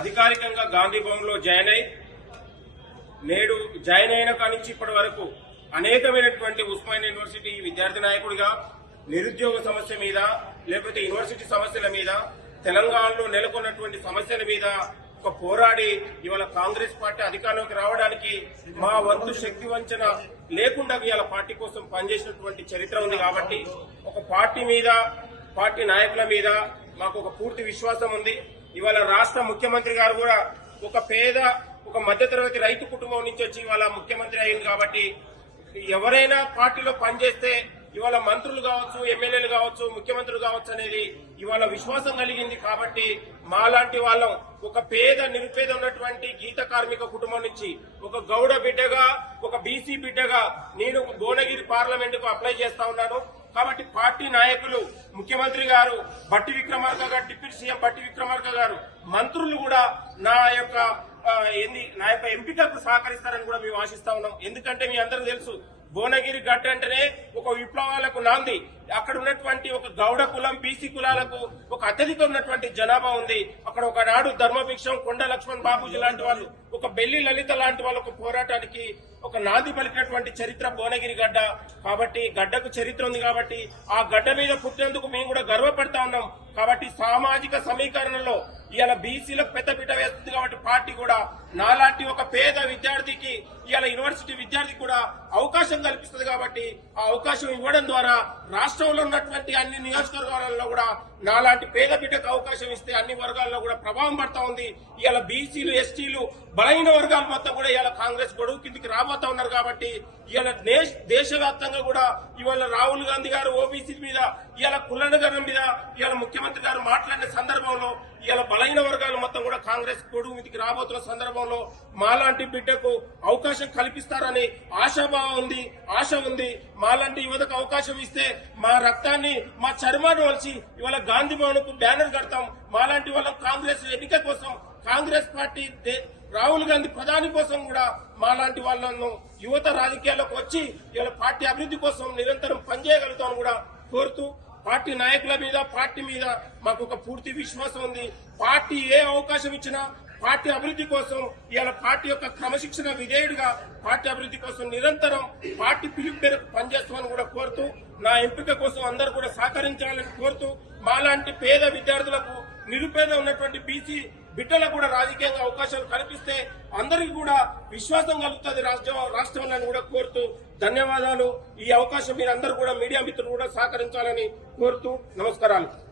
అధికారికంగా గాంధీ భవన్లో జాయిన్ అయి నేడు జాయిన్ అయిన కాని ఇప్పటి వరకు అనేకమైనటువంటి ఉస్మాన్ యూనివర్సిటీ విద్యార్థి నాయకుడిగా నిరుద్యోగ సమస్య మీద లేకపోతే యూనివర్సిటీ సమస్యల మీద తెలంగాణలో నెలకొన్నటువంటి సమస్యల మీద ఒక పోరాడి ఇవాళ కాంగ్రెస్ పార్టీ అధికారంలోకి రావడానికి మా వంతు శక్తి వంచన లేకుండా ఇవాళ పార్టీ కోసం పనిచేసినటువంటి చరిత్ర ఉంది కాబట్టి ఒక పార్టీ మీద పార్టీ నాయకుల మీద మాకు ఒక పూర్తి విశ్వాసం ఉంది ఇవాళ రాష్ట్ర ముఖ్యమంత్రి గారు కూడా ఒక పేద ఒక మధ్యతరగతి రైతు కుటుంబం నుంచి వచ్చి ఇవాళ ముఖ్యమంత్రి అయింది కాబట్టి ఎవరైనా పార్టీలో పనిచేస్తే ఇవాళ మంత్రులు కావచ్చు ఎమ్మెల్యేలు కావచ్చు ముఖ్యమంత్రులు కావచ్చు అనేది ఇవాళ విశ్వాసం కలిగింది కాబట్టి మాలాంటి వాళ్ళం ఒక పేద నిరుపేద ఉన్నటువంటి గీత కార్మిక కుటుంబం నుంచి ఒక గౌడ బిడ్డగా ఒక బీసీ బిడ్డగా నేను భువనగిరి పార్లమెంటుకు అప్లై చేస్తా ఉన్నాను కాబట్టి పార్టీ నాయకులు ముఖ్యమంత్రి గారు బట్టి విక్రమార్క గారు డిప్యూటీ సీఎం బట్టి విక్రమార్క గారు మంత్రులు కూడా నా యొక్క ఎన్ని నా యొక్క ఎంపికకు సహకరిస్తారని కూడా మేము ఆశిస్తా ఉన్నాం ఎందుకంటే మీ అందరూ తెలుసు భువనగిరి గడ్డ అంటేనే ఒక విప్లవాలకు నాంది అక్కడ ఉన్నటువంటి ఒక గౌడ కులం బీసీ కులాలకు ఒక అత్యధిక ఉన్నటువంటి జనాభా ఉంది అక్కడ ఒకనాడు ధర్మభిక్షం కొండ లక్ష్మణ్ బాబుజీ లాంటి వాళ్ళు ఒక బెల్లి లలిత లాంటి వాళ్ళ ఒక పోరాటానికి ఒక నాంది పలికినటువంటి చరిత్ర భువనగిరి గడ్డ కాబట్టి గడ్డకు చరిత్ర ఉంది కాబట్టి ఆ గడ్డ మీద పుట్టినందుకు మేము కూడా గర్వపడతా ఉన్నాం కాబట్టి సామాజిక సమీకరణలో ఇలా బీసీలకు పెద్ద పీట వేస్తుంది కాబట్టి పార్టీ కూడా నాలాంటి ఒక పేద విద్యార్థికి ఇలా యూనివర్సిటీ విద్యార్థి కూడా అవకాశం అవకాశం కల్పిస్తుంది కాబట్టి ఆ అవకాశం ఇవ్వడం ద్వారా రాష్ట్రంలో ఉన్నటువంటి అన్ని నియోజకవర్గాలలో కూడా నాలాంటి పేద బిడ్డకు అవకాశం ఇస్తే అన్ని వర్గాల్లో కూడా ప్రభావం పడతా ఉంది ఇవాళ బీసీలు ఎస్టీలు బలహీన వర్గాలు మొత్తం కూడా ఇవాళ కాంగ్రెస్ గొడవ కిందికి రాబోతా ఉన్నారు కాబట్టి ఇవాళ దేశవ్యాప్తంగా కూడా ఇవాళ రాహుల్ గాంధీ గారు ఓబీసీ మీద ఇవాళ కుల్లనగరం మీద ఇవాళ ముఖ్యమంత్రి గారు మాట్లాడిన సందర్భంలో ఇవాళ బలహీన వర్గాలు మొత్తం కూడా కాంగ్రెస్ గొడుగు మీదకి రాబోతున్న సందర్భంలో మాలాంటి బిడ్డకు అవకాశం కల్పిస్తారని ఆశాభావం ఉంది ఆశ ఉంది మాలాంటి యువతకు అవకాశం ఇస్తే మా రక్తాన్ని మా చర్మాన్ని వలిచి ఇవాళ గాంధీ భవన్ కు బ్యానర్ కడతాం మాలాంటి వాళ్ళం కాంగ్రెస్ ఎన్నిక కోసం కాంగ్రెస్ పార్టీ రాహుల్ గాంధీ ప్రధాని కోసం కూడా మాలాంటి వాళ్ళను యువత రాజకీయాల్లోకి వచ్చి ఇవాళ పార్టీ అభివృద్ధి కోసం నిరంతరం పనిచేయగలుగుతాం కూడా కోరుతూ పార్టీ నాయకుల మీద పార్టీ మీద మాకు ఒక పూర్తి విశ్వాసం ఉంది పార్టీ ఏ అవకాశం ఇచ్చినా పార్టీ అభివృద్ధి కోసం ఇవాళ పార్టీ యొక్క క్రమశిక్షణ విధేయుడిగా పార్టీ అభివృద్ధి కోసం నిరంతరం పార్టీ పిలుపు మేరకు పనిచేస్తామని కూడా కోరుతూ నా ఎంపిక కోసం అందరూ కూడా సహకరించాలని కోరుతూ మాలాంటి పేద విద్యార్థులకు నిరుపేద ఉన్నటువంటి బీసీ బిడ్డలకు కూడా రాజకీయంగా అవకాశాలు కల్పిస్తే అందరికీ కూడా విశ్వాసం కలుగుతుంది రాష్ట్రం రాష్ట్రంలో కూడా కోరుతూ ధన్యవాదాలు ఈ అవకాశం అందరూ కూడా మీడియా మిత్రులు కూడా సహకరించాలని కోరుతూ నమస్కారాలు